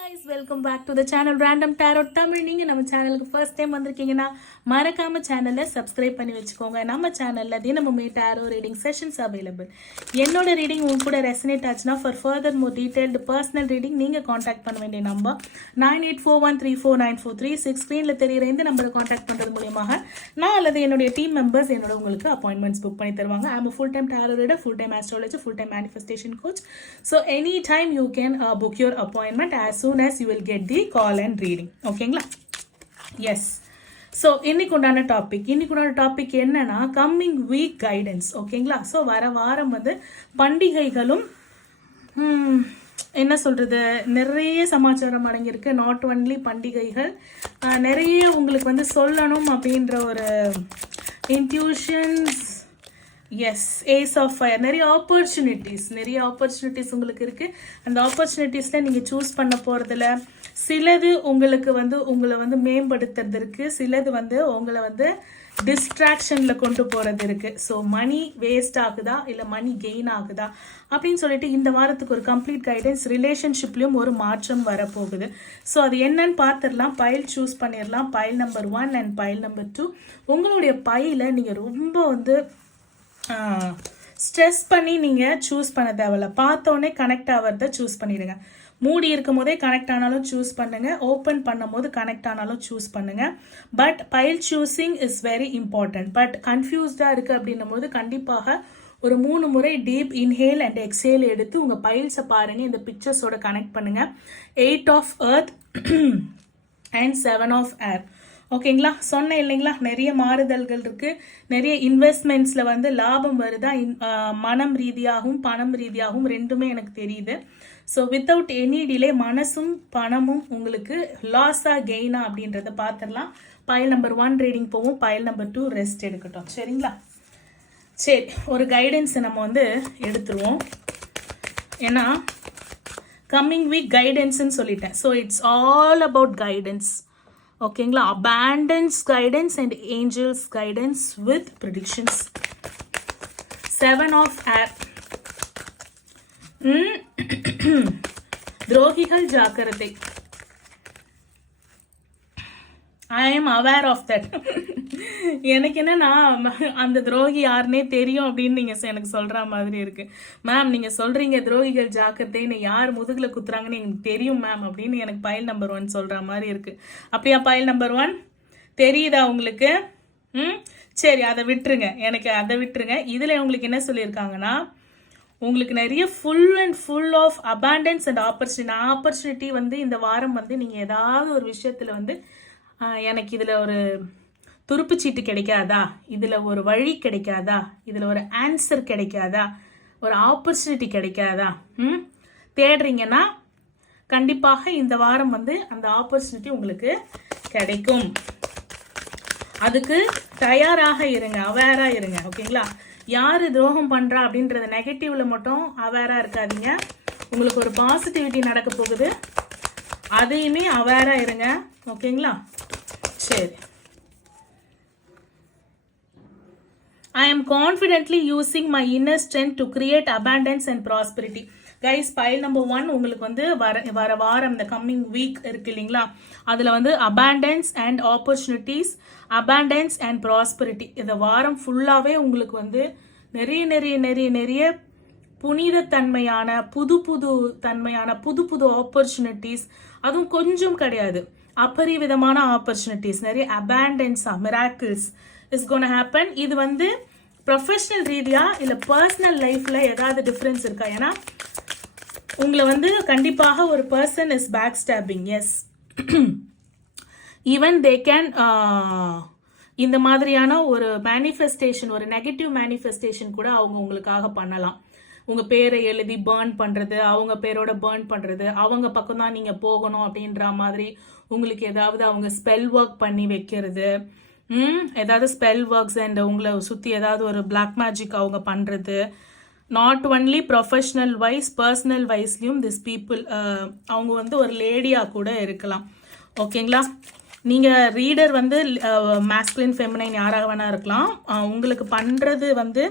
guys, welcome back to the channel Random Tarot Tamil. நீங்க நம்ம சேனலுக்கு ஃபர்ஸ்ட் டைம் வந்திருக்கீங்கன்னா மறக்காம சேனலை சப்ஸ்கிரைப் பண்ணி வச்சுக்கோங்க. நம்ம சேனல்ல தினமுமே டாரோ ரீடிங் செஷன்ஸ் அவைலபிள். என்னோட ரீடிங் உங்க கூட ரெசனேட் ஆச்சுன்னா for further more detailed personal reading நீங்க காண்டாக்ட் பண்ண வேண்டிய நம்பர் 9841349436. ஸ்க்ரீன்ல தெரியுற இந்த நம்பரை காண்டாக்ட் பண்றது மூலமாக நான் அல்லது என்னுடைய டீம் மெம்பர்ஸ் என்னோட உங்களுக்கு அப்பாயின்மெண்ட்ஸ் புக் பண்ணி தருவாங்க. ஐ அம் a full time tarot reader, full time astrologer, full time manifestation coach. So anytime you can book your appointment as soon as you will get the call and reading. ஓகேங்களா? S. So இன்னைக்கு உண்டான topic என்னன்னா coming week guidance. ஓகேங்களா? So வர வாரம் வந்து பண்டிகைகளும் என்ன சொல்றது, நிறைய சமாச்சாரம் அடங்கியிருக்கு. நாட் ஒன்லி பண்டிகைகள், நிறைய உங்களுக்கு வந்து சொல்லணும் அப்படின்ற ஒரு intuitions. Yes, ace of fire. நிறைய ஆப்பர்ச்சுனிட்டிஸ் உங்களுக்கு இருக்குது. அந்த ஆப்பர்ச்சுனிட்டிஸில் நீங்கள் சூஸ் பண்ண போகிறதுல சிலது உங்களுக்கு வந்து உங்களை வந்து மேம்படுத்துறது இருக்குது, சிலது வந்து உங்களை வந்து டிஸ்ட்ராக்ஷனில் கொண்டு போகிறது இருக்குது. ஸோ மணி வேஸ்ட் ஆகுதா இல்லை மணி கெயின் ஆகுதா அப்படின்னு சொல்லிட்டு இந்த வாரத்துக்கு ஒரு கம்ப்ளீட் கைடன்ஸ். ரிலேஷன்ஷிப்லேயும் ஒரு மாற்றம் வரப்போகுது. ஸோ அது என்னன்னு பார்த்துடலாம். பைல் சூஸ் பண்ணிடலாம். File number 1 and file number 2. உங்களுடைய பையில் நீங்கள் ரொம்ப வந்து ஸ்ட்ரெஸ் பண்ணி நீங்கள் சூஸ் பண்ண தேவையில்ல. பார்த்தோன்னே கனெக்ட் ஆகிறத சூஸ் பண்ணிடுங்க. மூடி இருக்கும் போதே கனெக்ட் ஆனாலும் சூஸ் பண்ணுங்கள், ஓப்பன் பண்ணும் போது கனெக்ட் ஆனாலும் சூஸ் பண்ணுங்கள். But file choosing is very important. But கன்ஃபியூஸ்டாக இருக்குது அப்படின்னும் போது கண்டிப்பாக ஒரு 3 முறை டீப் இன்ஹேல் அண்ட் எக்ஸேல் எடுத்து உங்கள் பைல்ஸை பாருங்கள். இந்த பிக்சர்ஸோட கனெக்ட் பண்ணுங்கள். 8 of earth and 7 of air. ஓகேங்களா? சொன்னேன் இல்லைங்களா, நிறைய மாறுதல்கள் இருக்குது. நிறைய இன்வெஸ்ட்மெண்ட்ஸில் வந்து லாபம் வருதா, மனம் ரீதியாகவும் பணம் ரீதியாகவும் ரெண்டுமே எனக்கு தெரியுது. ஸோ வித்தவுட் எனி டிலே மனசும் பணமும் உங்களுக்கு லாஸா கெயினா அப்படின்றத பார்த்துடலாம். பைல் நம்பர் 1 ரீடிங் போவோம். பைல் நம்பர் 2 ரெஸ்ட் எடுக்கட்டும். சரிங்களா? சரி, ஒரு கைடன்ஸை நம்ம வந்து எடுத்துருவோம். ஏன்னா கம்மிங் வீக் கைடன்ஸ்ன்னு சொல்லிட்டேன். So it's all about guidance. ஓகேங்களா? abundance guidance and angels guidance with predictions. 7 of air. துரோகிகள் ஜாக்கிரதை. I am aware of that. எனக்கு என்னன்னா அந்த துரோகி யாருன்னே தெரியும் அப்படின்னு நீங்கள் எனக்கு சொல்கிற மாதிரி இருக்குது. மேம் நீங்கள் சொல்கிறீங்க துரோகிகள் ஜாக்கிரதைன்னு, யார் முதுகில் குத்துறாங்கன்னு எனக்கு தெரியும் மேம் அப்படின்னு எனக்கு பைல் நம்பர் 1 சொல்கிற மாதிரி இருக்குது. அப்படியா பைல் நம்பர் 1 தெரியுதா உங்களுக்கு? சரி, அதை விட்டுருங்க, எனக்கு அதை விட்டுருங்க. இதில் உங்களுக்கு என்ன சொல்லியிருக்காங்கன்னா, உங்களுக்கு நிறைய full of abundance and opportunity வந்து இந்த வாரம் வந்து நீங்கள் ஏதாவது ஒரு விஷயத்தில் வந்து எனக்கு இதில் ஒரு துருப்புச்சீட்டு கிடைக்காதா, இதில் ஒரு வழி கிடைக்காதா, இதில் ஒரு ஆன்சர் கிடைக்காதா, ஒரு ஆப்பர்ச்சுனிட்டி கிடைக்காதா தேடுறீங்கன்னா கண்டிப்பாக இந்த வாரம் வந்து அந்த ஆப்பர்ச்சுனிட்டி உங்களுக்கு கிடைக்கும். அதுக்கு தயாராக இருங்க, அவேராக இருங்க. ஓகேங்களா? யார் துரோகம் பண்ணுறா அப்படின்றத நெகட்டிவில் மட்டும் அவேராக இருக்காதீங்க. உங்களுக்கு ஒரு பாசிட்டிவிட்டி நடக்க போகுது, அதையுமே அவேராக இருங்க. ஓகேங்களா? சரி. I am confidently using my inner strength to create abundance and prosperity. Guys, pile number 1 உங்களுக்கு வந்து வர வாரம் இந்த கம்மிங் வீக் இருக்கு இல்லைங்களா, அதில் வந்து abundance and opportunities, abundance and prosperity. இந்த வாரம் ஃபுல்லாகவே உங்களுக்கு வந்து நிறைய புனிதத்தன்மையான புது ஆப்பர்ச்சுனிட்டிஸ், அதுவும் கொஞ்சம் கிடையாது, அபரிவிதமான ஆப்பர்ச்சுனிட்டிஸ், நிறைய abundance, miracles is gonna happen. இது வந்து ப்ரொஃபஷனல் ரீதியா இல்லை பர்சனல் லைஃப்ல ஏதாவது டிஃப்ரென்ஸ் இருக்கா? ஏன்னா உங்களை வந்து கண்டிப்பாக ஒரு person is back stabbing. Yes, even they can இந்த மாதிரியான ஒரு மேனிஃபெஸ்டேஷன், ஒரு நெகட்டிவ் மேனிஃபெஸ்டேஷன் கூட அவங்க உங்களுக்காக பண்ணலாம். உங்கள் பேரை எழுதி பேர்ன் பண்ணுறது, அவங்க பேரோட பேர்ன் பண்ணுறது, அவங்க பக்கம் தான் நீங்கள் போகணும் அப்படின்ற மாதிரி உங்களுக்கு ஏதாவது அவங்க ஸ்பெல் ஒர்க் பண்ணி வைக்கிறது, ஏதாவது ஸ்பெல் ஒர்க்ஸ் அண்ட் உங்களை சுற்றி ஏதாவது ஒரு பிளாக் மேஜிக் அவங்க பண்ணுறது. Not only professional wise, personal வைஸ்லையும் திஸ் பீப்புள் அவங்க வந்து ஒரு லேடியாக கூட இருக்கலாம். ஓகேங்களா? நீங்கள் ரீடர் வந்து மேஸ்குலின் ஃபெமினைன் யாராக வேணா இருக்கலாம். உங்களுக்கு பண்ணுறது வந்து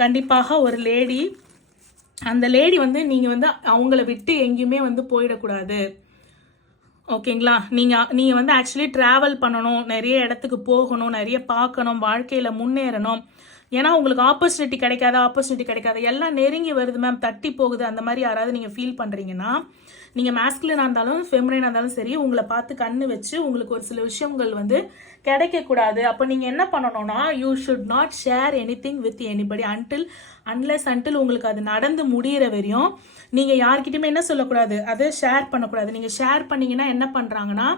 கண்டிப்பாக ஒரு லேடி. அந்த லேடி வந்து நீங்கள் வந்து அவங்கள விட்டு எங்கேயுமே வந்து போயிடக்கூடாது, ஓகேங்களா? நீங்கள் வந்து ஆக்சுவலி ட்ராவல் பண்ணணும், நிறைய இடத்துக்கு போகணும், நிறைய பார்க்கணும், வாழ்க்கையில் முன்னேறணும். ஏன்னா உங்களுக்கு ஆப்பர்ச்சுனிட்டி கிடைக்காத எல்லாம் நெருங்கி வருது மேம், தட்டி போகுது, அந்த மாதிரி யாராவது நீங்கள் ஃபீல் பண்ணுறீங்கன்னா, நீங்கள் மேஸ்குலினாக இருந்தாலும் ஃபெமினினாக இருந்தாலும் சரி, உங்களை பார்த்து கண்ணு வச்சு உங்களுக்கு ஒரு சில விஷயங்கள் வந்து கிடைக்கக்கூடாது. அப்போ நீங்கள் என்ன பண்ணணும்னா, you should not share anything with anybody until உங்களுக்கு அது நடந்து முடிகிற வரையும் நீங்கள் யார்கிட்டயுமே என்ன சொல்லக்கூடாது, அதை ஷேர் பண்ணக்கூடாது. நீங்கள் ஷேர் பண்ணீங்கன்னா என்ன பண்ணுறாங்கன்னா,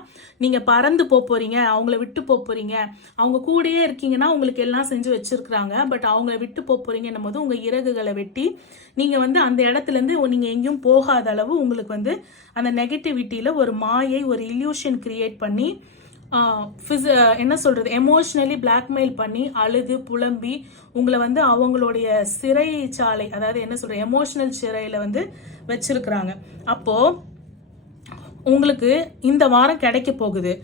நீங்கள் பறந்து போகிறீங்க, அவங்கள விட்டு போகிறீங்க. அவங்க கூடயே இருக்கீங்கன்னா உங்களுக்கு எல்லாம் செஞ்சு வச்சுருக்குறாங்க, பட் அவங்கள விட்டு போகிறீங்கன்னும் போது உங்கள் இறகுகளை வெட்டி நீங்கள் வந்து அந்த இடத்துலேருந்து நீங்கள் எங்கேயும் போகாத அளவு உங்களுக்கு வந்து அந்த நெகட்டிவிட்டியில் ஒரு மாயை, ஒரு இல்யூஷன் கிரியேட் பண்ணி என்ன சொல்கிறது, எமோஷ்னலி பிளாக்மெயில் பண்ணி அழுது புலம்பி உங்களை வந்து அவங்களுடைய சிறைச்சாலை, அதாவது என்ன சொல்கிறது, எமோஷ்னல் சிறையில் வந்து வச்சிருக்கிறாங்க. அப்போது உங்களுக்கு இந்த வாரம் கிடைக்க போகுது.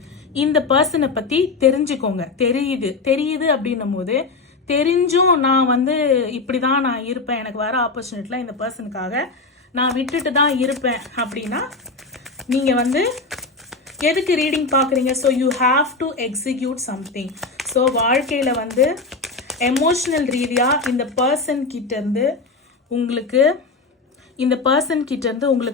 இந்த பர்சனை பற்றி தெரிஞ்சுக்கோங்க. தெரியுது அப்படின்னும் போது, தெரிஞ்சும் நான் வந்து இப்படி தான் நான் இருப்பேன், எனக்கு வர ஆப்பர்ச்சுனிட்டிலாம் இந்த பர்சனுக்காக நான் விட்டுட்டு தான் இருப்பேன் அப்படின்னா நீங்கள் வந்து எதுக்கு ரீடிங் பார்க்குறீங்க? So you have to execute something. So வாழ்க்கையில் வந்து எமோஷ்னல் ரீதியாக இந்த பர்சன் கிட்டேருந்து உங்களுக்கு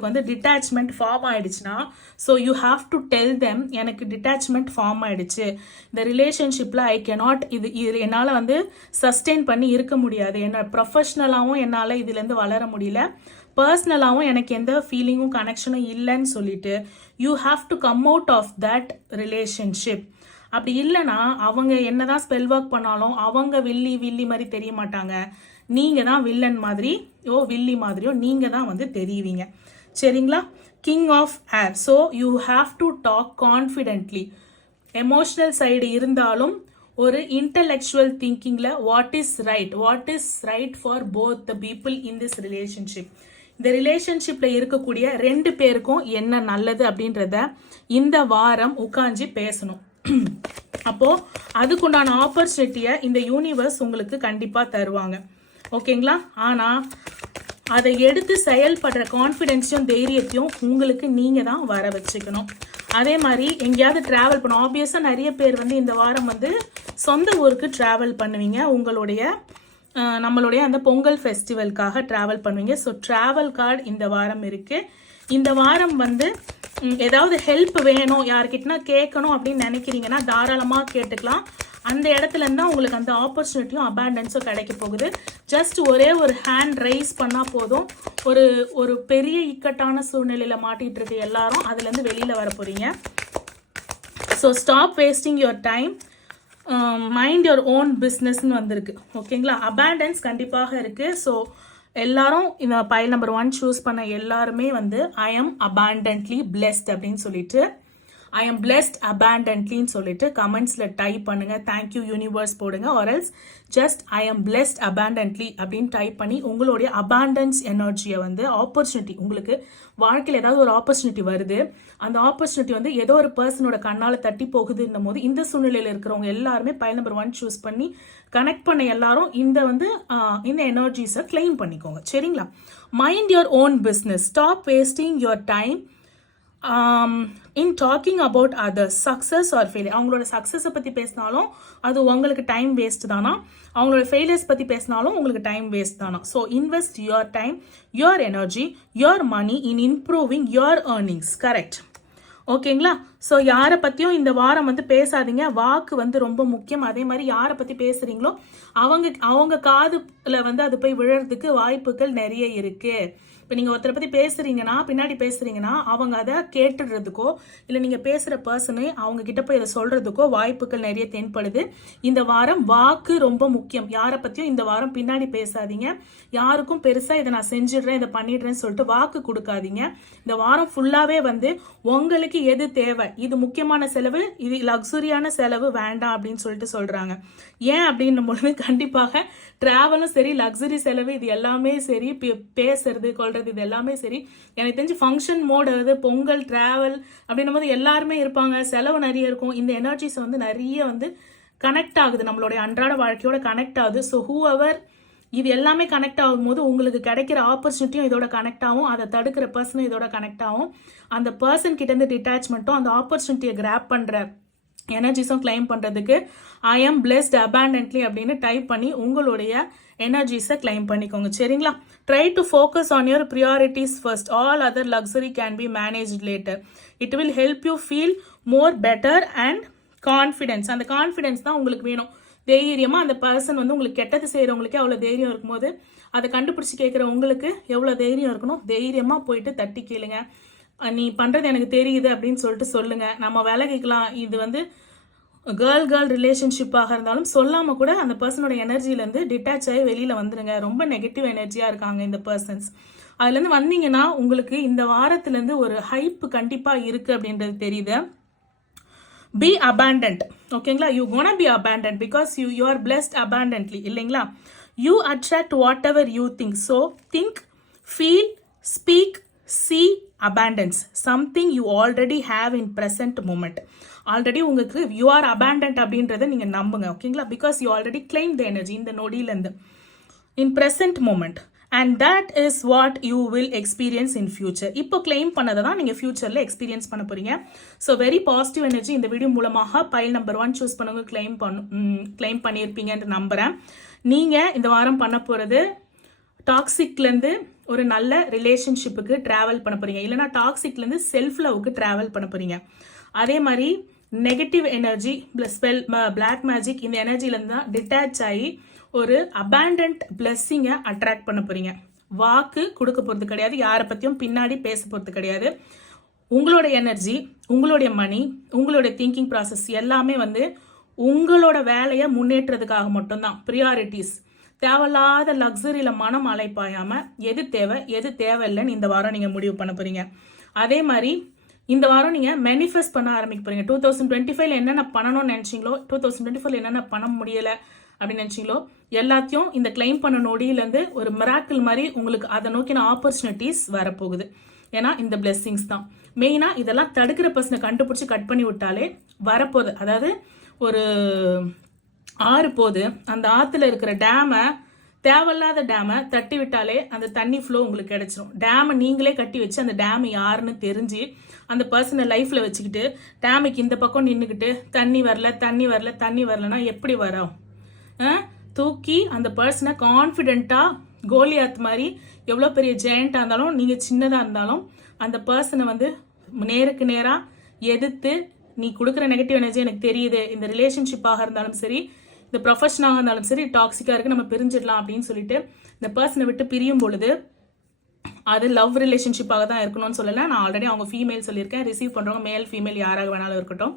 வந்து டிட்டாச்மெண்ட் ஃபார்ம் ஆயிடுச்சுன்னா, so you have to tell them, எனக்கு டிட்டாச்மெண்ட் ஃபார்ம் ஆயிடுச்சு, இந்த ரிலேஷன்ஷிப்பில் ஐ கேனாட், இது என்னால் வந்து சஸ்டெயின் பண்ணி இருக்க முடியாது, என்ன ப்ரொஃபஷ்னலாகவும் என்னால் இதுலேருந்து வளர முடியல, பர்சனலாகவும் எனக்கு எந்த ஃபீலிங்கும் கனெக்ஷனும் இல்லைன்னு சொல்லிட்டு you have to come out of that relationship. அப்படி இல்லைன்னா அவங்க என்னதான் ஸ்பெல் ஒர்க் பண்ணாலும் அவங்க வில்லி மாதிரி தெரிய மாட்டாங்க. நீங்கள் தான் வில்லன் மாதிரி வில்லி மாதிரியோ நீங்கள் தான் வந்து தெரியுவீங்க. சரிங்களா? King of air. So you have to talk confidently. Emotional side இருந்தாலும் ஒரு இன்டலெக்சுவல் திங்கிங்கில் what is right for both the people in this relationship. இந்த ரிலேஷன்ஷிப்பில் இருக்கக்கூடிய 2 பேருக்கும் என்ன நல்லது அப்படின்றத இந்த வாரம் உட்காந்து பேசணும். அப்போது அதுக்குண்டான ஆப்பர்ச்சுனிட்டியை இந்த யூனிவர்ஸ் உங்களுக்கு கண்டிப்பாக தருவாங்க. ஓகேங்களா? ஆனால் அதை எடுத்து செயல்படுற கான்ஃபிடென்ஸையும் தைரியத்தையும் உங்களுக்கு நீங்கள் தான் வர வச்சுக்கணும். அதே மாதிரி எங்கேயாவது ட்ராவல் பண்ணணும். ஆப்வியஸாக நிறைய பேர் வந்து இந்த வாரம் வந்து சொந்த ஊருக்கு ட்ராவல் பண்ணுவீங்க. நம்மளுடைய அந்த பொங்கல் ஃபெஸ்டிவலுக்காக ட்ராவல் பண்ணுவீங்க. ஸோ ட்ராவல் கார்டு இந்த வாரம் இருக்குது. இந்த வாரம் வந்து ஏதாவது ஹெல்ப் வேணும், யார்கிட்டனா கேட்கணும் அப்படின்னு நினைக்கிறீங்கன்னா தாராளமாக கேட்டுக்கலாம். அந்த இடத்துல இருந்தால் உங்களுக்கு அந்த ஆப்பர்ச்சுனிட்டியும் அபேண்டன்ஸும் கிடைக்க போகுது. ஜஸ்ட் ஒரே ஒரு ஹேண்ட் ரைஸ் பண்ணால் போதும், ஒரு பெரிய இக்கட்டான சூழ்நிலையில் மாட்டிகிட்டு இருக்க எல்லாரும் அதுலேருந்து வெளியில் வர போகிறீங்க. So stop wasting your time, mind your own பிஸ்னஸ்ன்னு வந்திருக்கு. ஓகேங்களா? அபேண்டன்ஸ் கண்டிப்பாக இருக்குது. ஸோ எல்லாரும் இந்த பைல் நம்பர் 1 சூஸ் பண்ண எல்லாருமே வந்து ஐ எம் அபேண்டன்ட்லி பிளெஸ்ட் அப்படின்னு சொல்லிட்டு, ஐ எம் பிளெஸ்ட் அபேண்டன்ட்லின்னு சொல்லிட்டு கமெண்ட்ஸில் டைப் பண்ணுங்க. தேங்க்யூ யூனிவர்ஸ் போடுங்க. ஆர்எல்ஸ் ஜஸ்ட் ஐ எம் பிளெஸ்ட் அபேண்டன்ட்லி அப்படின்னு டைப் பண்ணி உங்களுடைய அபேண்டன்ஸ் எனர்ஜியை வந்து ஆப்பர்ச்சுனிட்டி, உங்களுக்கு வாழ்க்கையில் ஏதாவது ஒரு ஆப்பர்ச்சுனிட்டி வருது, அந்த ஆப்பர்ச்சுனிட்டி வந்து ஏதோ ஒரு பர்சனோட கண்ணால் தட்டி போகுதுன்னும் போது இந்த சூழ்நிலையில் இருக்கிறவங்க எல்லாருமே பைல் நம்பர் 1 சூஸ் பண்ணி கனெக்ட் பண்ண எல்லாரும் இந்த எனர்ஜிஸை கிளைம் பண்ணிக்கோங்க. சரிங்களா? Mind your own business. Stop wasting your time in talking about others success R failure. அவங்களோட சக்ஸஸை பற்றி பேசினாலும் அது உங்களுக்கு டைம் வேஸ்ட் தானா, அவங்களோட ஃபெயிலியர்ஸ் பற்றி பேசினாலும் உங்களுக்கு டைம் வேஸ்ட் தானா. So invest your time, your energy, your money in improving your earnings. Correct? ஓகேங்களா? ஸோ யாரை பற்றியும் இந்த வாரம் வந்து பேசாதீங்க. வாக்கு வந்து ரொம்ப முக்கியம். அதே மாதிரி யாரை பற்றி பேசுகிறீங்களோ அவங்க காதுல வந்து அது போய் விழுறதுக்கு வாய்ப்புகள் நிறைய இருக்குது. இப்போ நீங்கள் ஒருத்தரை பற்றி பின்னாடி பேசுகிறீங்கன்னா அவங்க அதை கேட்டுடுறதுக்கோ இல்லை நீங்கள் பேசுகிற பர்சனே அவங்க கிட்ட போய் இதை சொல்கிறதுக்கோ வாய்ப்புகள் நிறைய தென்படுது. இந்த வாரம் வாக்கு ரொம்ப முக்கியம். யாரை பற்றியும் இந்த வாரம் பின்னாடி பேசாதீங்க. யாருக்கும் பெருசாக இதை நான் செஞ்சிடுறேன், இதை பண்ணிடுறேன்னு சொல்லிட்டு வாக்கு கொடுக்காதீங்க. இந்த வாரம் ஃபுல்லாகவே வந்து உங்களுக்கு எது தேவை, இது முக்கியமான செலவு, இது லக்ஸுரியான செலவு வேண்டாம் அப்படின்னு சொல்லிட்டு சொல்கிறாங்க. ஏன் அப்படின்னும் பொழுது கண்டிப்பாக ட்ராவலும் சரி, லக்ஸுரி செலவு, இது எல்லாமே சரி, பேசுறது கொள்றது இது எல்லாமே சரி, எனக்கு தெரிஞ்சு ஃபங்க்ஷன் மோட், அதாவது பொங்கல் ட்ராவல் அப்படின்னும் போது எல்லாருமே இருப்பாங்க, செலவு நிறைய இருக்கும். இந்த எனர்ஜிஸ் வந்து நிறைய வந்து கனெக்ட் ஆகுது, நம்மளுடைய அன்றாட வாழ்க்கையோட கனெக்ட் ஆகுது. ஸோ ஹூஎவர் இது எல்லாமே கனெக்ட் ஆகும்போது உங்களுக்கு கிடைக்கிற ஆப்பர்ச்சுனிட்டியும் இதோட கனெக்ட் ஆகும், அதை தடுக்கிற பர்சனும் இதோட கனெக்ட் ஆகும். அந்த பர்சன் கிட்ட இருந்து டிட்டாச்மெண்ட்டும் அந்த ஆப்பர்ச்சுனிட்டியை கிராப் பண்ற எனர்ஜிஸும் கிளைம் பண்றதுக்கு ஐ எம் பிளெஸ்ட் அபாண்டன்ட்லி அப்படின்னு டைப் பண்ணி உங்களுடைய எனர்ஜிஸை கிளைம் பண்ணிக்கோங்க. சரிங்களா? Try to focus on your priorities first. All other luxury can be managed later. It will help you feel more better and confidence. அந்த கான்ஃபிடென்ஸ் தான் உங்களுக்கு வேணும். தைரியமாக அந்த பர்சன் வந்து உங்களுக்கு கெட்டது செய்கிறவங்களுக்கே அவ்வளோ தைரியம் இருக்கும்போது அதை கண்டுபிடிச்சி கேட்குற உங்களுக்கு எவ்வளோ தைரியம் இருக்கணும். தைரியமாக போயிட்டு தட்டி கேளுங்க. நீ பண்ணுறது எனக்கு தெரியுது அப்படின்னு சொல்லிட்டு சொல்லுங்கள். நம்ம விலகிக்கலாம். இது வந்து கேர்ள் ரிலேஷன்ஷிப்பாக இருந்தாலும் சொல்லாமல் கூட அந்த பர்சனோட எனர்ஜிலேருந்து டிட்டாச் ஆகி வெளியில் வந்துடுங்க. ரொம்ப நெகட்டிவ் எனர்ஜியாக இருக்காங்க இந்த பர்சன்ஸ். அதுலேருந்து வந்தீங்கன்னா உங்களுக்கு இந்த வாரத்துலேருந்து ஒரு ஹைப் கண்டிப்பாக இருக்குது அப்படின்றது தெரியுது. Be abundant. ஓகேங்களா? You gonna be abundant because you are blessed abundantly. இல்லைங்களா? You attract whatever you think. So think, feel, speak, see abundance. Something you already have in present moment. Already உங்களுக்கு you are abundant அப்படின்றத நீங்கள் நம்புங்க. ஓகேங்களா? Because you already claim the energy இந்த நொடியிலேருந்து in present moment. And that is what you will experience in future. இப்போ claim பண்ணதை தான் நீங்கள் ஃபியூச்சரில் எக்ஸ்பீரியன்ஸ் பண்ண போகிறீங்க. ஸோ வெரி பாசிட்டிவ் எனர்ஜி இந்த வீடியோ மூலமாக பைல் நம்பர் 1 சூஸ் பண்ணவங்க கிளைம் பண்ணியிருப்பீங்கன்னு நம்புகிறேன். நீங்கள் இந்த வாரம் பண்ண போகிறது டாக்ஸிக்லேருந்து ஒரு நல்ல ரிலேஷன்ஷிப்புக்கு ட்ராவல் பண்ண போகிறீங்க. இல்லைனா டாக்ஸிக்லேருந்து செல்ஃப் லவ்வுக்கு ட்ராவல் பண்ண போகிறீங்க. அதே மாதிரி negative energy plus black magic இந்த எனர்ஜிலேருந்து தான் டிட்டாச் ஆகி ஒரு அபாண்டன்ட் பிளெஸ்ஸிங்கை அட்ராக்ட் பண்ண போறீங்க. வாக்கு கொடுக்க போகிறது கிடையாது, யாரை பற்றியும் பின்னாடி பேச போகிறது கிடையாது. உங்களோட எனர்ஜி, உங்களுடைய மணி, உங்களுடைய திங்கிங் ப்ராசஸ் எல்லாமே வந்து உங்களோட வேலையை முன்னேற்றதுக்காக மட்டும்தான். ப்ரியாரிட்டிஸ் தேவையில்லாத லக்ஸரியில் மனம் அலைப்பாயாமல் எது தேவை எது தேவையில்லைன்னு இந்த வாரம் நீங்கள் முடிவு பண்ண போறீங்க. அதே மாதிரி இந்த வாரம் நீங்கள் மேனிஃபெஸ்ட் பண்ண ஆரம்பிக்க போறீங்க. 2025 என்னென்ன பண்ணணும்னு நினச்சிங்களோ, 2024 என்னென்ன பண்ண முடியலை அப்படின்னு நினச்சிங்களோ எல்லாத்தையும் இந்த கிளைம் பண்ண நொடியிலேருந்து ஒரு மிராக்கிள் மாதிரி உங்களுக்கு அதை நோக்கின ஆப்பர்ச்சுனிட்டிஸ் வரப்போகுது. ஏன்னா இந்த பிளெஸ்ஸிங்ஸ் தான் மெயினாக. இதெல்லாம் தடுக்கிற பர்சனை கண்டுபிடிச்சி கட் பண்ணி விட்டாலே வரப்போகுது. அதாவது ஒரு ஆறு போது அந்த ஆற்றுல இருக்கிற டேமை, தேவையில்லாத டேமை தட்டி விட்டாலே அந்த தண்ணி ஃப்ளோ உங்களுக்கு கிடைச்சிரும். டேமை நீங்களே கட்டி வச்சு அந்த டேம் யாருன்னு தெரிஞ்சு அந்த பர்சனை லைஃப்பில் வச்சுக்கிட்டு டேமுக்கு இந்த பக்கம் நின்றுக்கிட்டு தண்ணி வரல தண்ணி வரல தண்ணி வரலன்னா எப்படி வரும்? தூக்கி அந்த பர்சனை கான்ஃபிடென்ட்டாக கோலியாத் மாதிரி எவ்வளோ பெரிய ஜெயண்ட்டாக இருந்தாலும் நீங்கள் சின்னதாக இருந்தாலும் அந்த பர்சனை வந்து நேருக்கு நேராக எதிர்த்து நீ கொடுக்குற நெகட்டிவ் எனர்ஜி எனக்கு தெரியுது, இந்த ரிலேஷன்ஷிப்பாக இருந்தாலும் சரி இந்த ப்ரொஃபஷனாக இருந்தாலும் சரி டாக்ஸிக்காக இருக்குது நம்ம பிரிஞ்சிடலாம் அப்படின்னு சொல்லிட்டு இந்த பர்சனை விட்டு பிரியும் பொழுது அது லவ் ரிலேஷன்ஷிப்பாக தான் இருக்கணும்னு சொல்லலை. நான் ஆல்ரெடி அவங்க ஃபீமேல் சொல்லியிருக்கேன். ரிசீவ் பண்ணுறவங்க மேல் ஃபீமேல் யாராக வேணாலும் இருக்கட்டும்,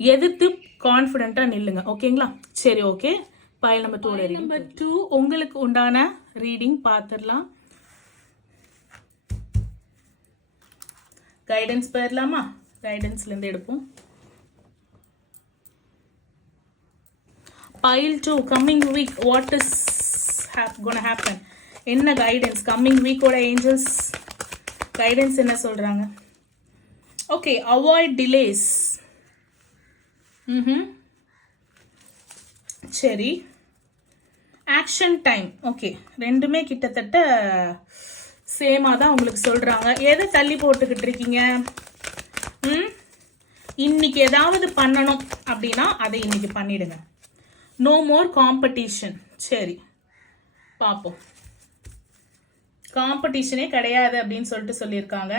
எதிர்த்து கான்ஃபிடென்ட்டாக நில்லுங்க. ஓகேங்களா? சரி, ஓகே. பைல் நம்பர் 2 உங்களுக்கு உண்டான ரீடிங் பார்த்துடலாம். கைடன்ஸ் போயிடலாமா? கைடன்ஸ்லேருந்து எடுப்போம். Pile 2 coming week what is gonna happen? என்ன கைடன்ஸ் கம்மிங் வீக்கோட ஏஞ்சல்ஸ் கைடன்ஸ் என்ன சொல்றாங்க? Okay, avoid delays. சரி, ஆக்ஷன் டைம். ஓகே, ரெண்டுமே கிட்டத்தட்ட சேமாக தான் உங்களுக்கு சொல்றாங்க. எதை தள்ளி போட்டுக்கிட்டு இருக்கீங்க? இன்னைக்கு ஏதாவது பண்ணணும் அப்படின்னா அதை இன்னைக்கு பண்ணிடுங்க. No more competition. சரி, பார்ப்போம். காம்படிஷனே கிடையாது அப்படின்னு சொல்லிட்டு சொல்லியிருக்காங்க.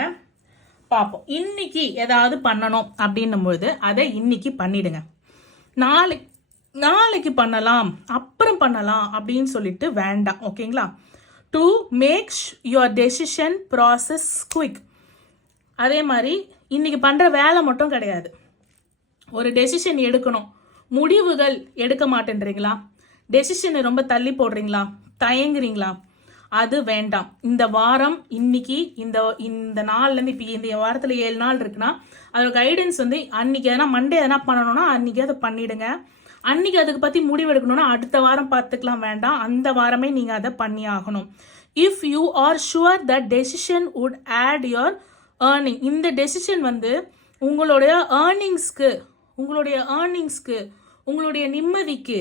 பார்ப்போம். இன்னைக்கு ஏதாவது பண்ணணும் அப்படின்னும் பொழுது அதை இன்னைக்கு பண்ணிடுங்க. நாளைக்கு பண்ணலாம், அப்புறம் பண்ணலாம் அப்படின்னு சொல்லிட்டு வேண்டாம். ஓகேங்களா? To make your decision process quick. அதே மாதிரி இன்னைக்கு பண்ணுற வேலை மட்டும் கிடையாது, ஒரு டெசிஷன் எடுக்கணும். முடிவுகள் எடுக்க மாட்டேன்றீங்களா? டெசிஷனை ரொம்ப தள்ளி போடுறீங்களா? தயங்குறீங்களா? அது வேண்டாம். இந்த வாரம் இன்னைக்கு இந்த நாள்லேருந்து இப்போ இந்த வாரத்தில் 7 நாள் இருக்குன்னா அதோட கைடன்ஸ் வந்து அன்னைக்கு எதனா மண்டே எதனா பண்ணணும்னா அன்னைக்கு அதை பண்ணிடுங்க. அன்னைக்கு அதுக்கு பற்றி முடிவு எடுக்கணும்னா அடுத்த வாரம் பார்த்துக்கலாம், வேண்டாம். அந்த வாரமே நீங்கள் அதை பண்ணி ஆகணும். If you are sure that decision would add your earning. இந்த டெசிஷன் வந்து உங்களுடைய ஏர்னிங்ஸ்க்கு, உங்களுடைய நிம்மதிக்கு,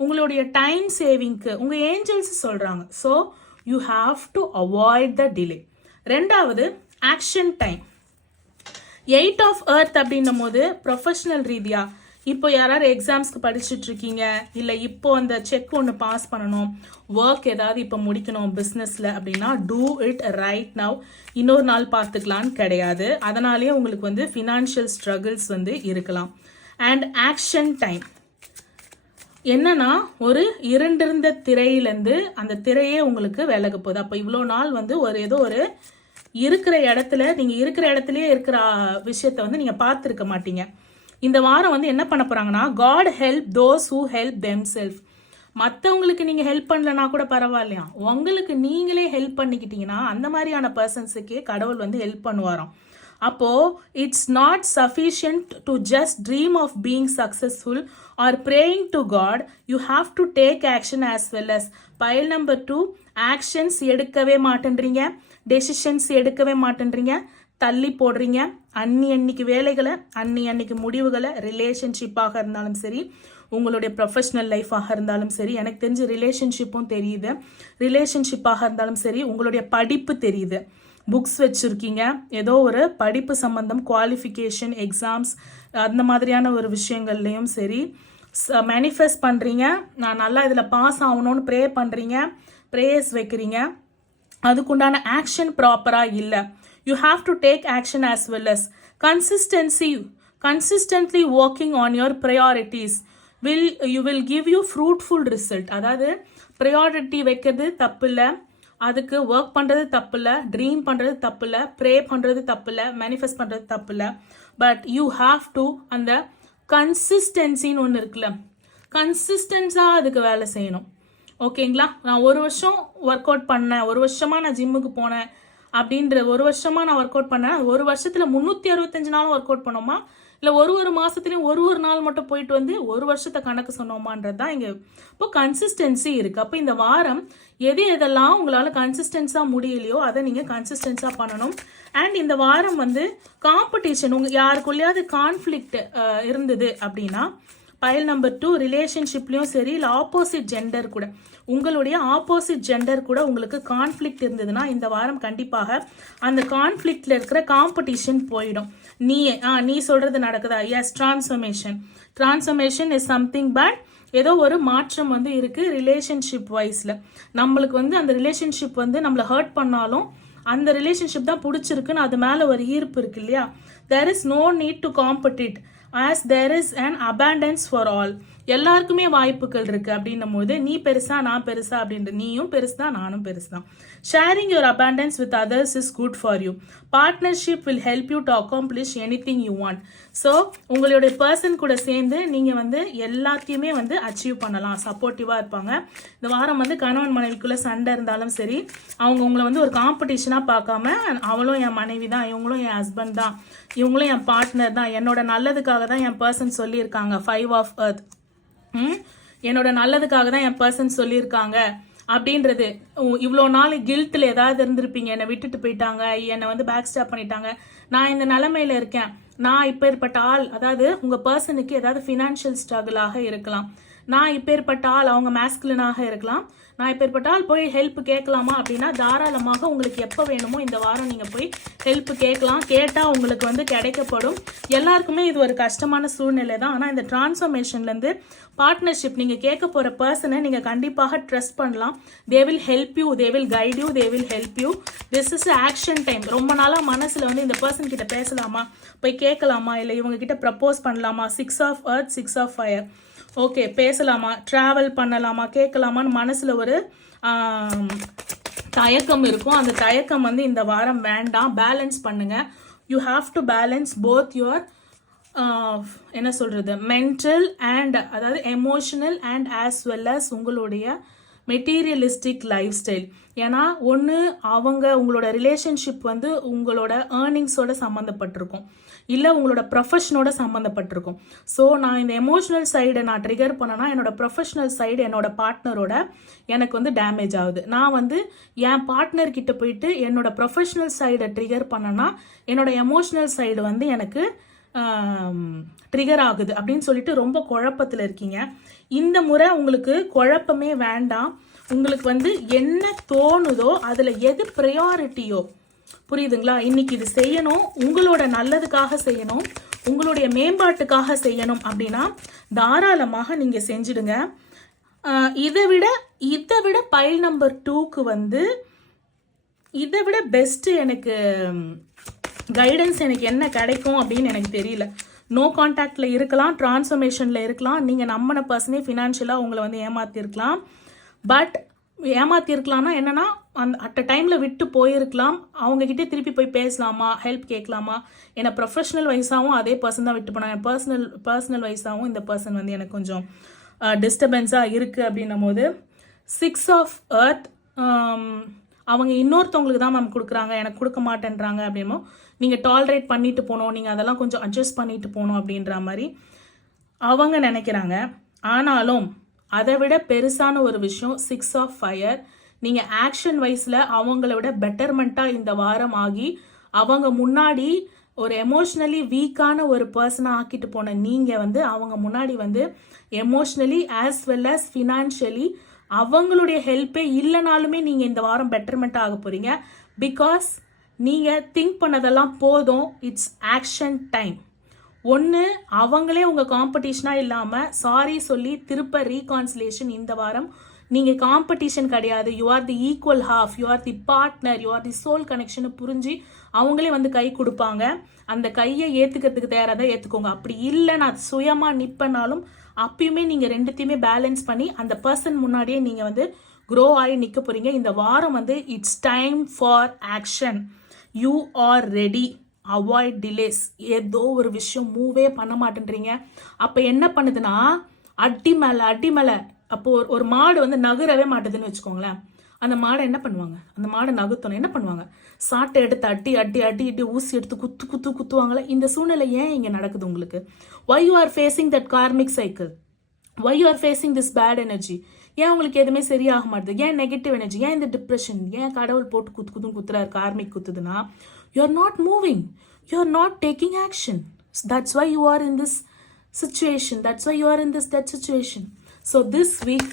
உங்களுடைய டைம் சேவிங்க்கு உங்கள் ஏஞ்சல்ஸ் சொல்கிறாங்க. So you have to avoid the delay. ரெண்டாவது ஆக்ஷன் டைம். 8 ஆஃப் எர்த் அப்படின்னும் போது ப்ரொஃபஷனல் ரீதியாக இப்போ யாராவது எக்ஸாம்ஸ்க்கு படிச்சுட்டு இருக்கீங்க, இல்லை இப்போ அந்த செக் ஒன்று பாஸ் பண்ணணும், ஒர்க் ஏதாவது இப்போ முடிக்கணும் பிஸ்னஸில் அப்படின்னா டூ இட் ரைட் நவ். இன்னொரு நாள் பார்த்துக்கலான்னு கிடையாது. அதனாலேயே உங்களுக்கு வந்து ஃபினான்ஷியல் ஸ்ட்ரகிள்ஸ் வந்து இருக்கலாம். அண்ட் ஆக்ஷன் டைம் என்னன்னா, ஒரு இருண்டிருந்த திரையிலேருந்து அந்த திரையே உங்களுக்கு விலக போகுது. அப்போ இவ்வளோ நாள் வந்து ஏதோ ஒரு இருக்கிற இடத்துல நீங்கள் இருக்கிற இடத்துலயே இருக்கிற விஷயத்த வந்து நீங்கள் பார்த்துருக்க மாட்டீங்க. இந்த வாரம் வந்து என்ன பண்ண போறாங்கன்னா, God help those who help them self. மற்றவங்களுக்கு நீங்கள் ஹெல்ப் பண்ணலனா கூட பரவாயில்லையா, உங்களுக்கு நீங்களே ஹெல்ப் பண்ணிக்கிட்டீங்கன்னா அந்த மாதிரியான பர்சன்ஸுக்கே கடவுள் வந்து ஹெல்ப் பண்ணுவாராம். அப்போ it's not sufficient to just dream of being successful or praying to God, you have to take action as well as. பைல் நம்பர் 2, ஆக்ஷன்ஸ் எடுக்கவே மாட்டேன்றீங்க, டெசிஷன்ஸ் எடுக்கவே மாட்டேன்றீங்க, தள்ளி போடுறீங்க. அன்னைக்கு வேலைகளை, அன்னைக்கு முடிவுகளை, ரிலேஷன்ஷிப்பாக இருந்தாலும் சரி, உங்களுடைய ப்ரொஃபஷனல் லைஃபாக இருந்தாலும் சரி, எனக்கு தெரிஞ்சு ரிலேஷன்ஷிப்பும் தெரியுது, ரிலேஷன்ஷிப்பாக இருந்தாலும் சரி, உங்களுடைய படிப்பு தெரியுது, புக்ஸ் வச்சுருக்கீங்க, ஏதோ ஒரு படிப்பு சம்பந்தம், குவாலிஃபிகேஷன், எக்ஸாம்ஸ், அந்த மாதிரியான ஒரு விஷயங்கள்லையும் சரி மேனிஃபெஸ்ட் பண்ணுறீங்க. நான் நல்லா இதில் பாஸ் ஆகணும்னு ப்ரே பண்ணுறீங்க, ப்ரேயர்ஸ் வைக்கிறீங்க. அதுக்குண்டான ஆக்ஷன் ப்ராப்பராக இல்லை. You have to take action as well as consistently working on your priorities will give you fruitful result. அதாவது ப்ரையாரிட்டி வைக்கிறது தப்பு இல்லை, அதுக்கு ஒர்க் பண்ணுறது தப்பு இல்லை, ட்ரீம் பண்ணுறது தப்பு இல்லை, ப்ரே பண்ணுறது தப்பு இல்லை, மேனிஃபெஸ்ட் பண்ணுறது தப்பு இல்லை. பட் யூ ஹாவ் டு அந்த கன்சிஸ்டன்சின்னு ஒன்று இருக்குல்ல, கன்சிஸ்டன்ஸாக அதுக்கு வேலை செய்யணும். ஓகேங்களா? நான் ஒரு வருஷம் ஒர்க் அவுட் பண்ணேன், ஒரு வருஷமாக நான் ஜிம்முக்கு போனேன் அப்படின்ற, ஒரு வருஷமாக நான் ஒர்க் அவுட் பண்ணேன், ஒரு வருஷத்தில் 365 நாளும் ஒர்க் அவுட் பண்ணோமா, இல்லை ஒரு மாதத்துலேயும் ஒரு நாள் மட்டும் போயிட்டு வந்து ஒரு வருஷத்தை கணக்கு சொன்னோமான்றது தான் இங்கே. இப்போ கன்சிஸ்டன்சி இருக்குது. அப்போ இந்த வாரம் எதெல்லாம் உங்களால் கன்சிஸ்டன்ஸாக முடியலையோ அதை நீங்கள் கன்சிஸ்டன்ஸாக பண்ணணும். அண்ட் இந்த வாரம் வந்து காம்படிஷன், யாருக்குள்ளேயாவது கான்ஃப்ளிக்ட் இருந்தது அப்படின்னா, பைல் நம்பர் 2, ரிலேஷன்ஷிப்லேயும் சரி, இல்லை ஆப்போசிட் ஜெண்டர் கூட, உங்களுடைய ஆப்போசிட் ஜெண்டர் கூட உங்களுக்கு கான்ஃப்ளிக்ட் இருந்ததுன்னா இந்த வாரம் கண்டிப்பாக அந்த கான்ஃப்ளிக்டில் இருக்கிற காம்படிஷன் போயிடும். நீ சொல்கிறது நடக்குதா? Yes, transformation is something but ஏதோ ஒரு மாற்றம் வந்து இருக்குது ரிலேஷன்ஷிப் வைஸில். நம்மளுக்கு வந்து அந்த ரிலேஷன்ஷிப் வந்து நம்மளை ஹர்ட் பண்ணாலும் அந்த ரிலேஷன்ஷிப் தான் பிடிச்சிருக்குன்னு அது மேலே ஒரு ஈர்ப்பு இருக்கு இல்லையா. There is no need to compete as there is an abundance for all. எல்லாருக்குமே வாய்ப்புகள் இருக்கு அப்படின்னும் போது நீ பெருசா நான் பெருசா அப்படின்ற, நீயும் பெருசு தான் நானும் பெருசு தான். Sharing your abundance with others is good for you. Partnership will help you to accomplish anything you want. So உங்களுடைய பர்சன் கூட சேர்ந்து நீங்கள் வந்து எல்லாத்தையுமே வந்து அச்சீவ் பண்ணலாம், சப்போர்ட்டிவாக இருப்பாங்க. இந்த வாரம் வந்து கணவன் மனைவிக்குள்ளே சண்டை இருந்தாலும் சரி, அவங்க உங்களை வந்து ஒரு காம்படிஷனாக பார்க்காம, அவளும் என் மனைவி தான், இவங்களும் என் ஹஸ்பண்ட் தான், இவங்களும் என் பார்ட்னர் தான், என்னோட நல்லதுக்காக தான் என் பர்சன் சொல்லியிருக்காங்க. 5 ஆஃப் எர்த், என்னோட நல்லதுக்காக தான் என் பர்சன் சொல்லியிருக்காங்க அப்படின்றது. இவ்வளோ நாள் கில்ட்டில் ஏதாவது இருந்திருப்பீங்க, என்னை விட்டுட்டு போயிட்டாங்க, என்னை வந்து பேக் ஸ்டாப் பண்ணிட்டாங்க, நான் இந்த நிலைமையில இருக்கேன், நான் இப்போ ஏற்பட்ட ஆள், அதாவது உங்கள் பர்சனுக்கு ஏதாவது ஃபினான்ஷியல் ஸ்ட்ரகிளாக இருக்கலாம், நான் இப்போ ஏற்பட்ட ஆள், அவங்க மேஸ்குலனாக இருக்கலாம், நான் இப்போ ஏற்பட்ட ஆள் போய் ஹெல்ப் கேட்கலாமா அப்படின்னா தாராளமாக உங்களுக்கு எப்போ வேணுமோ இந்த வாரம் நீங்கள் போய் ஹெல்ப் கேட்கலாம். கேட்டால் உங்களுக்கு வந்து கிடைக்கப்படும். எல்லாருக்குமே இது ஒரு கஷ்டமான சூழ்நிலை தான். ஆனால் இந்த டிரான்ஸ்ஃபர்மேஷன்லேருந்து பார்ட்னர்ஷிப், நீங்கள் கேட்க போகிற பர்சனை நீங்கள் கண்டிப்பாக ட்ரஸ்ட் பண்ணலாம். They will help you, they will guide you, they will help you. This is action time. ரொம்ப நாளாக மனசில் வந்து இந்த பர்சன் கிட்ட பேசலாமா, போய் கேட்கலாமா, இல்லை இவங்க கிட்ட ப்ரப்போஸ் பண்ணலாமா, 6 of earth 6 of fire, okay பேசலாமா, ட்ராவல் பண்ணலாமா, கேட்கலாமான்னு மனசில் ஒரு தயக்கம் இருக்கும். அந்த தயக்கம் வந்து இந்த வாரம் வேண்டாம், பேலன்ஸ் பண்ணுங்க. You have to balance both your என்ன சொல்கிறது, மென்டல் அண்ட், அதாவது emotional and as well as உங்களுடைய மெட்டீரியலிஸ்டிக் லைஃப் ஸ்டைல். ஏன்னா ஒன்று உங்களோட ரிலேஷன்ஷிப் வந்து உங்களோட ஏர்னிங்ஸோட சம்மந்தப்பட்டிருக்கும், இல்லை உங்களோட ப்ரொஃபஷனோட சம்மந்தப்பட்டிருக்கும். ஸோ நான் இந்த எமோஷனல் சைடை நான் ட்ரிகர் பண்ணேன்னா என்னோட ப்ரொஃபஷனல் சைடு என்னோட பார்ட்னரோட எனக்கு வந்து டேமேஜ் ஆகுது. நான் வந்து என் பார்ட்னர்கிட்ட போயிட்டு என்னோட ப்ரொஃபஷனல் சைடை ட்ரிகர் பண்ணேன்னா என்னோட எமோஷனல் சைடு வந்து எனக்கு ட்ரிகர் ஆகுது அப்படின்னு சொல்லிட்டு ரொம்ப குழப்பத்தில் இருக்கீங்க. இந்த முறை உங்களுக்கு குழப்பமே வேண்டாம். உங்களுக்கு வந்து என்ன தோணுதோ அதில் எது ப்ரையாரிட்டியோ, புரியுதுங்களா? இன்னைக்கு இது செய்யணும், உங்களோட நல்லதுக்காக செய்யணும், உங்களுடைய மேம்பாட்டுக்காக செய்யணும் அப்படின்னா தாராளமாக நீங்கள் செஞ்சிடுங்க. இதை விட பைல் நம்பர் 2க்கு வந்து இதை விட பெஸ்ட்டு எனக்கு கைடன்ஸ் எனக்கு என்ன கிடைக்கும் அப்படின்னு எனக்கு தெரியல. நோ கான்டாக்டில் இருக்கலாம், டிரான்ஸ்ஃபர்மேஷனில் இருக்கலாம், நீங்கள் நம்பின பர்சனே ஃபினான்ஷியலாக உங்களை வந்து ஏமாற்றிருக்கலாம். பட் ஏமாற்றிருக்கலாம்னா என்னென்னா அட் அ டைமில் விட்டு போயிருக்கலாம். அவங்கக்கிட்டே திருப்பி போய் பேசலாமா, ஹெல்ப் கேட்கலாமா? ஏன்னா ப்ரொஃபஷனல் வைஸாகவும் அதே பர்சன் தான் விட்டு போனாங்க. பர்சனல் வைஸாகவும் இந்த பர்சன் வந்து எனக்கு கொஞ்சம் டிஸ்டர்பன்ஸாக இருக்குது அப்படின்னும் போது 6 ஆஃப் எர்த் அவங்க இன்னொருத்தவங்களுக்கு தான் மேம் கொடுக்குறாங்க, எனக்கு கொடுக்க மாட்டேன்றாங்க அப்படின்னோ நீங்கள் டாலரேட் பண்ணிட்டு போகணும், நீங்கள் அதெல்லாம் கொஞ்சம் அட்ஜஸ்ட் பண்ணிட்டு போகணும் அப்படின்ற மாதிரி அவங்க நினைக்கிறாங்க. ஆனாலும் அதை விட பெருசான ஒரு விஷயம் 6 ஆஃப் ஃபயர். நீங்கள் ஆக்ஷன் வைஸில் அவங்கள விட பெட்டர்மெண்ட்டாக இந்த வாரம் ஆகி அவங்க முன்னாடி ஒரு எமோஷ்னலி வீக்கான ஒரு பர்சனாக ஆக்கிட்டு போன நீங்கள் வந்து அவங்க முன்னாடி வந்து emotionally as well as financially அவங்களுடைய ஹெல்ப்பே இல்லைனாலுமே நீங்கள் இந்த வாரம் பெட்டர்மெண்ட்டாக ஆக போகிறீங்க. பிகாஸ் நீங்கள் திங்க் பண்ணதெல்லாம் போதும், இட்ஸ் ஆக்ஷன் டைம். ஒன்று அவங்களே உங்கள் காம்படிஷனாக இல்லாமல் சாரி சொல்லி திருப்ப ரீகான்சிலேஷன். இந்த வாரம் நீங்கள் காம்படிஷன் கிடையாது, you are the equal half, you are the partner, you are the soul கனெக்ஷனை புரிஞ்சு அவங்களே வந்து கை கொடுப்பாங்க. அந்த கையை ஏற்றுக்கிறதுக்கு தயாராக தான் ஏற்றுக்கோங்க. அப்படி இல்லை நான் சுயமாக நிற்பனாலும் அப்பயுமே நீங்கள் ரெண்டுத்தையுமே பேலன்ஸ் பண்ணி அந்த பர்சன் முன்னாடியே நீங்கள் வந்து க்ரோ ஆகி நிற்க போகிறீங்க. இந்த வாரம் வந்து it's time for action. You are ready. Avoid delays. ஏதோ ஒரு விஷயம் மூவே பண்ண மாட்டேன்றீங்க. அப்போ என்ன பண்ணுதுன்னா அடி மேலே அப்போ ஒரு மாடு வந்து நகரவே மாட்டுதுன்னு வச்சுக்கோங்களேன். அந்த மாடை என்ன பண்ணுவாங்க, அந்த மாடை நகர்த்தணும் என்ன பண்ணுவாங்க, சாட்டை எடுத்து அட்டி ஊசி எடுத்து குத்துவாங்களே. இந்த சூழ்நிலை ஏன் இங்கே நடக்குது உங்களுக்கு? why you are facing that karmic cycle, why you are facing this bad energy? ஏன் உங்களுக்கு எதுவுமே சரியாக மாட்டுது? ஏன் நெகட்டிவ் எனர்ஜி? ஏன் இந்த டிப்ரெஷன்? ஏன் கடவுள் போட்டு குத்துறாரு, karmic குத்துதுன்னா you are not moving, you are not taking action. That's why you are in this situation, that's why you are in that situation. So this week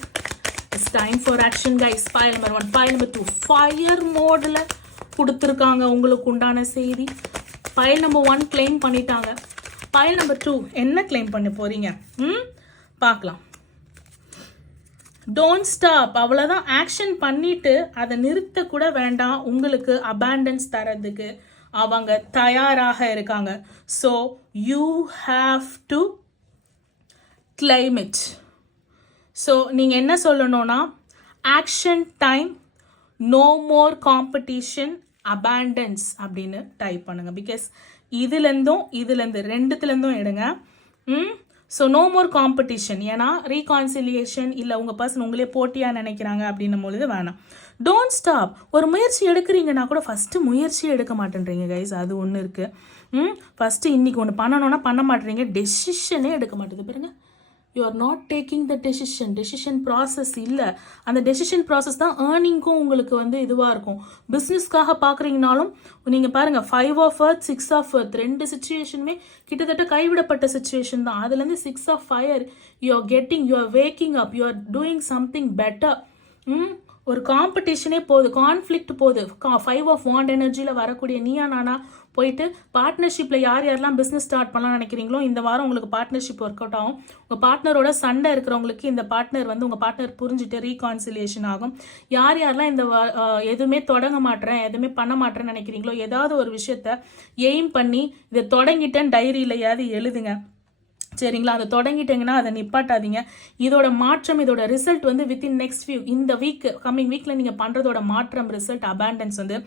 it's time for action guys. File number 1, file number 2 fire modeல கொடுத்துருக்காங்க உங்களுக்கு உண்டான செய்தி. file number 1 claim பண்ணிட்டாங்க. file number 2 என்ன claim பண்ண போறீங்க பார்க்கலாம். Don't stop. அவ்வளோதான். ஆக்ஷன் பண்ணிட்டு அதை நிறுத்த கூட வேண்டாம். உங்களுக்கு அபேண்டன்ஸ் தரதுக்கு அவங்க தயாராக இருக்காங்க. So you have to claim it. So நீங்கள் என்ன சொல்லணும்னா action time, no more competition, abundance அப்படின்னு டைப் பண்ணுங்க. பிகாஸ் இதுலேருந்து ரெண்டுத்துலேருந்தும் எடுங்க. So no more competition. ஏன்னா ரீகான்சிலியேஷன் இல்லை உங்கள் பர்சன் உங்களே போட்டியாக நினைக்கிறாங்க அப்படின்னும் பொழுது வேணாம். Don't stop. ஒரு முயற்சி எடுக்கிறீங்கன்னா கூட ஃபஸ்ட்டு முயற்சியே எடுக்க மாட்டேன்றீங்க கைஸ். அது ஒன்று இருக்குது. ஃபஸ்ட்டு இன்றைக்கி ஒன்று பண்ணணும்னா பண்ண மாட்டேறீங்க. டெசிஷனே எடுக்க மாட்டேது பாருங்க. You are not taking the decision process இல்லை. அந்த டெசிஷன் ப்ராசஸ் தான் ஏர்னிங்க்கும் உங்களுக்கு வந்து இதுவாக இருக்கும். பிஸ்னஸ்க்காக பார்க்குறீங்கனாலும் நீங்கள் பாருங்கள் 5 ஆஃப் எர்த் 6 ஆஃப் எர்த் ரெண்டு சுச்சுவேஷனுமே கிட்டத்தட்ட கைவிடப்பட்ட சுச்சுவேஷன் தான். அதுலேருந்து 6 of fire you are getting, you are waking up, you are doing something better. ஒரு காம்படிஷனே போகுது, கான்ஃப்ளிக்ட் போகுது. 5 ஆஃப் வாண்ட் எனர்ஜியில் வரக்கூடிய நீயா நானா போயிட்டு பார்ட்னர்ஷிப்பில் யாரெல்லாம் பிஸ்னஸ் ஸ்டார்ட் பண்ணலாம்னு நினைக்கிறீங்களோ இந்த வாரம் உங்களுக்கு பார்ட்னர்ஷிப் ஒர்க் அவுட் ஆகும். உங்கள் பார்ட்னரோட சண்டை இருக்கிறவங்களுக்கு இந்த பார்ட்னர் வந்து உங்கள் பார்ட்னர் புரிஞ்சுட்டு ரீகான்சிலியேஷன் ஆகும். யாரெல்லாம் இந்த எதுவுமே தொடங்க மாட்டேறேன், எதுவுமே பண்ண மாட்டேறேன்னு நினைக்கிறீங்களோ ஏதாவது ஒரு விஷயத்த எய்ம் பண்ணி இதை தொடங்கிட்டேன் டைரியிலையாவது எழுதுங்க. சரிங்களா? அதை தொடங்கிட்டீங்கன்னா அதை நிப்பாட்டாதீங்க. இதோட மாற்றம், இதோட ரிசல்ட் வந்து வித்தின் நெக்ஸ்ட் இந்த வீக், கம்மிங் வீக்கில் நீங்கள் பண்ணுறதோட மாற்றம், ரிசல்ட், அபேண்டன்ஸ் வந்து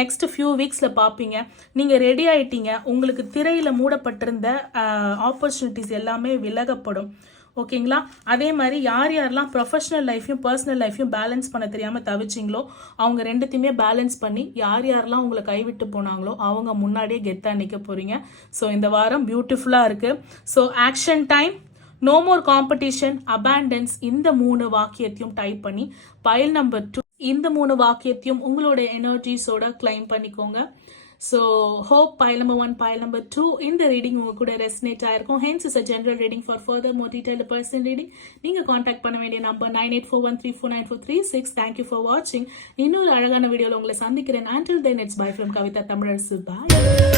நெக்ஸ்ட் ஃபியூ வீக்ஸில் பார்ப்பீங்க. நீங்கள் ரெடி ஆகிட்டீங்க. உங்களுக்கு திரையில் மூடப்பட்டிருந்த ஆப்பர்ச்சுனிட்டிஸ் எல்லாமே விலகப்படும். ஓகேங்களா? அதே மாதிரி யாரெல்லாம் ப்ரொஃபஷனல் லைஃப்பையும் பர்சனல் லைஃப்பையும் பேலன்ஸ் பண்ண தெரியாமல் தவிச்சிங்களோ அவங்க ரெண்டுத்தையுமே பேலன்ஸ் பண்ணி யாரெல்லாம் உங்களை கைவிட்டு போனாங்களோ அவங்க முன்னாடியே கெத்தாக நிற்க போகிறீங்க. ஸோ இந்த வாரம் பியூட்டிஃபுல்லாக இருக்குது. So action time, no more competition, abundance, இந்த 3 வாக்கியத்தையும் டைப் பண்ணி பைல் நம்பர் 2 இந்த 3 வாக்கியத்தையும் உங்களோட எனர்ஜிஸோட கிளைம் பண்ணிக்கோங்க. So hope pile number 1 pile number 2 இந்த ரீடிங் உங்க கூட ரெஸ்னேட் ஆயிருக்கும். Hence is a general reading for further more detailed personal reading நீங்க காண்டாக்ட் பண்ண வேண்டிய நம்பர் 9841349436. தேங்க்யூ ஃபார் வாட்சிங். இன்னொரு அழகான வீடியோல உங்களை சந்திக்கிறேன். until then it's bye from Kavitha Tamilarasu. Bye.